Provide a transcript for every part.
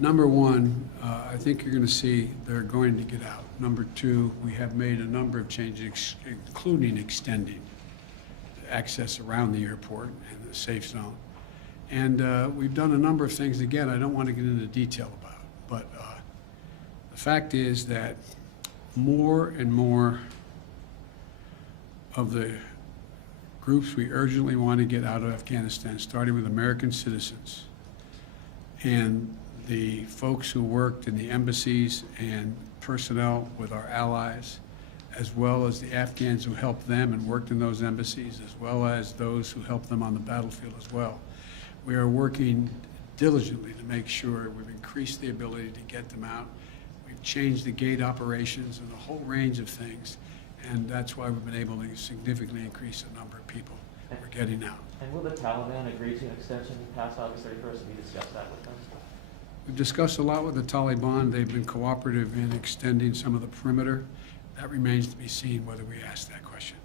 Number one, I think you're going to see they're going to get out. Number two, we have made a number of changes, including extending access around the airport and the safe zone. And we've done a number of things, again, I don't want to get into detail about, but the fact is that more and more of the groups we urgently want to get out of Afghanistan, starting with American citizens and the folks who worked in the embassies and personnel with our allies, as well as the Afghans who helped them and worked in those embassies, as well as those who helped them on the battlefield as well. We are working diligently to make sure we've increased the ability to get them out. We've changed the gate operations and a whole range of things, and that's why we've been able to significantly increase the number of people we're getting out. And will the Taliban agree to an extension past August 31st? Have you discussed that with them? We've discussed a lot with the Taliban. They've been cooperative in extending some of the perimeter. That remains to be seen whether we ask that question.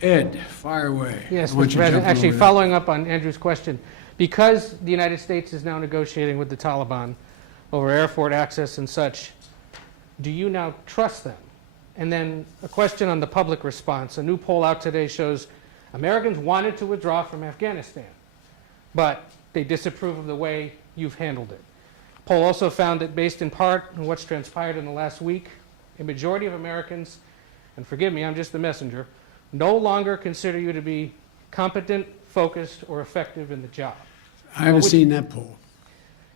Ed, fire away. Yes, Mr. President. Actually, following up on Andrew's question, because the United States is now negotiating with the Taliban over airport access and such, do you now trust them? And then a question on the public response. A new poll out today shows Americans wanted to withdraw from Afghanistan, but they disapprove of the way you've handled it. Poll also found that based in part on what's transpired in the last week, a majority of Americans, and forgive me, I'm just the messenger, no longer consider you to be competent, focused, or effective in the job. I haven't seen that poll.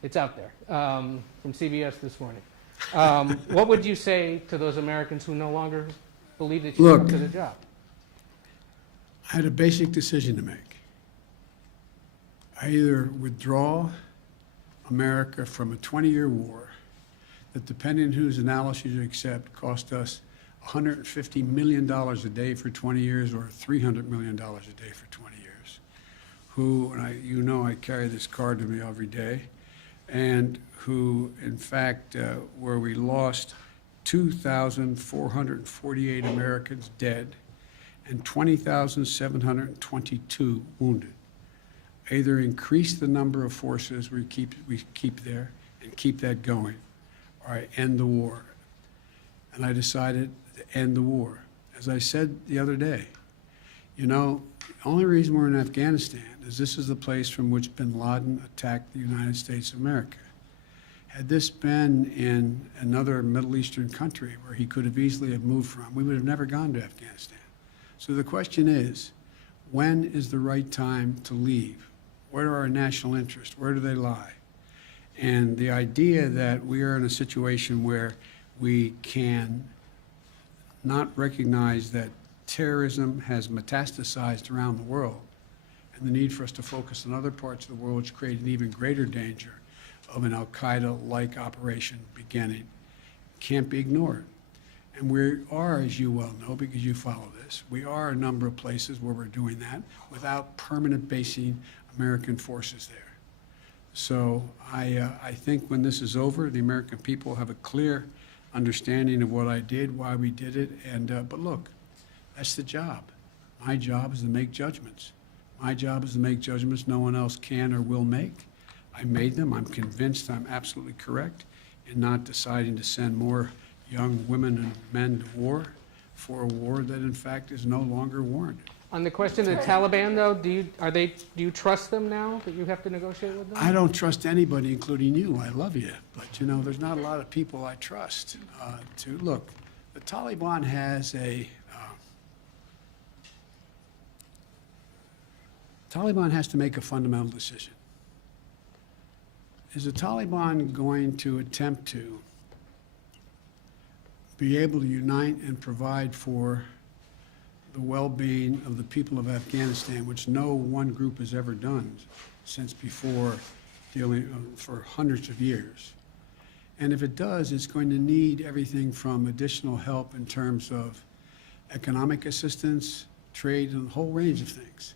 It's out there from CBS this morning. What would you say to those Americans who no longer believe that you're up to the job? I had a basic decision to make. I either withdraw America from a 20-year war that, depending on whose analysis you accept, cost us $150 million a day for 20 years or $300 million a day for 20 years, who, and you know I carry this card to me every day, and who, in fact, where we lost 2,448 Americans dead and 20,722 wounded. Either increase the number of forces we keep there and keep that going, or I end the war. And I decided to end the war. As I said the other day, you know, the only reason we're in Afghanistan is this is the place from which bin Laden attacked the United States of America. Had this been in another Middle Eastern country where he could have easily have moved from, we would have never gone to Afghanistan. So the question is, when is the right time to leave? Where are our national interests? Where do they lie? And the idea that we are in a situation where we can not recognize that terrorism has metastasized around the world and the need for us to focus on other parts of the world which create an even greater danger of an al-Qaeda-like operation beginning can't be ignored. And we are, as you well know, because you follow this, we are a number of places where we're doing that without permanent basing American forces there. So I think when this is over, the American people have a clear understanding of what I did, why we did it, and but look, that's the job. My job is to make judgments. My job is to make judgments no one else can or will make. I made them. I'm convinced I'm absolutely correct in not deciding to send more young women and men to war for a war that, in fact, is no longer warranted. On the question of the Taliban, though, do you trust them now that you have to negotiate with them? I don't trust anybody, including you. I love you, but you know, there's not a lot of people I trust. Look, the Taliban has to make a fundamental decision. Is the Taliban going to attempt to be able to unite and provide for the well-being of the people of Afghanistan, which no one group has ever done since before, dealing for hundreds of years? And if it does, it's going to need everything from additional help in terms of economic assistance, trade, and a whole range of things.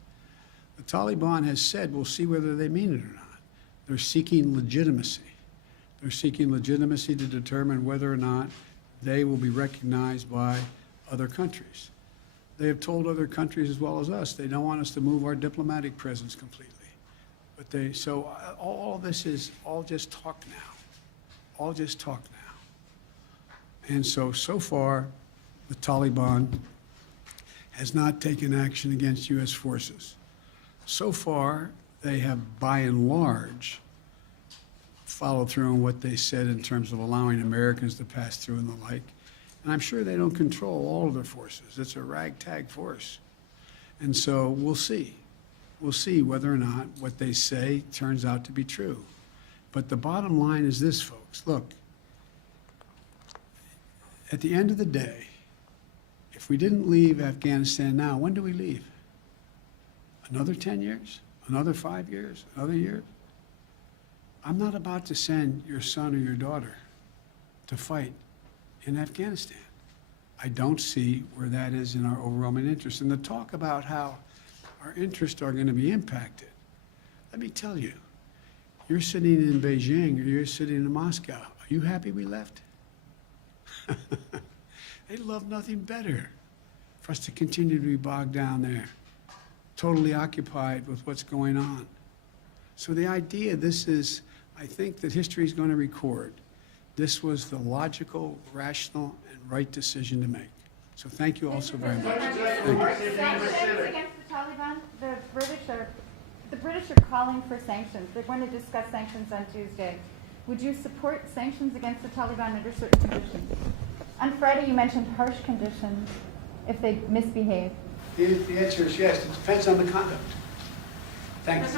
The Taliban has said, we'll see whether they mean it or not. They're seeking legitimacy. They're seeking legitimacy to determine whether or not they will be recognized by other countries. They have told other countries as well as us they don't want us to move our diplomatic presence completely. But so all this is all just talk now. all just talk now. And so far, the Taliban has not taken action against U.S. forces. So far, they have, by and large, followed through on what they said in terms of allowing Americans to pass through and the like. And I'm sure they don't control all of their forces. It's a ragtag force. And so we'll see. We'll see whether or not what they say turns out to be true. But the bottom line is this, folks. Look, at the end of the day, if we didn't leave Afghanistan now, when do we leave? Another 10 years? Another 5 years? Another year? I'm not about to send your son or your daughter to fight in Afghanistan. I don't see where that is in our overwhelming interest. And the talk about how our interests are going to be impacted, let me tell you, you're sitting in Beijing or you're sitting in Moscow. Are you happy we left? They'd love nothing better for us to continue to be bogged down there, totally occupied with what's going on. So the idea, I think that history is going to record, this was the logical, rational, and right decision to make. So thank you all so very much. Thank you. Sanctions against the Taliban, the British are calling for sanctions. They're going to discuss sanctions on Tuesday. Would you support sanctions against the Taliban under certain conditions? On Friday, you mentioned harsh conditions if they misbehave. The answer is yes. It depends on the conduct. Thanks.